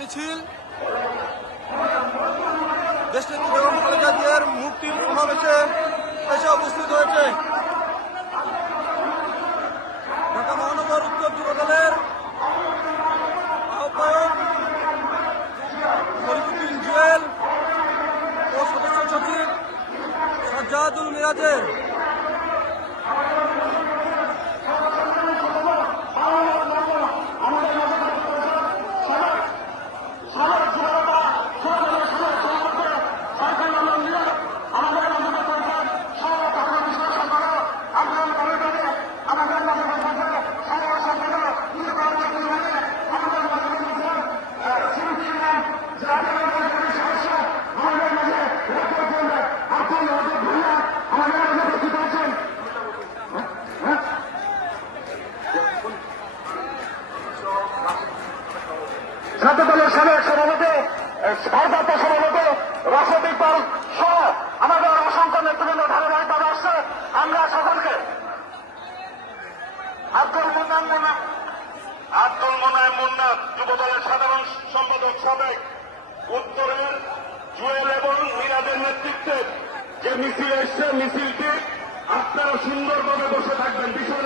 মিছিল। দেশনেত্রী বেগম খালেদা মুক্তির সমাবেশে এসে উপস্থিত হয়েছে। ঢাকা মহানগর উত্তর যুবদলের আহ্বায়ক শরীফুদ্দিন জুয়েল ও সদস্য সচিব সাজ্জাদুল মিরাজের ছাত্র দলের সাবেক সভাপতি ভারপ্রাপ্ত সভাপতি রাশেদ ইকবাল সহ আমাদের অসংখ্য নেতৃবৃন্দ ধারাবাহিকভাবে আসছে। আমরা সকলকে আব্দুল মুন্নান মুন্না আব্দুল মোনায় মুন্না যুব দলের সাধারণ সম্পাদক সাবেক উত্তরের জুয়েল এবং মিরাজের নেতৃত্বে যে মিছিল এসছে, মিছিলটি আপনারা সুন্দরভাবে বসে থাকবেন। বিশাল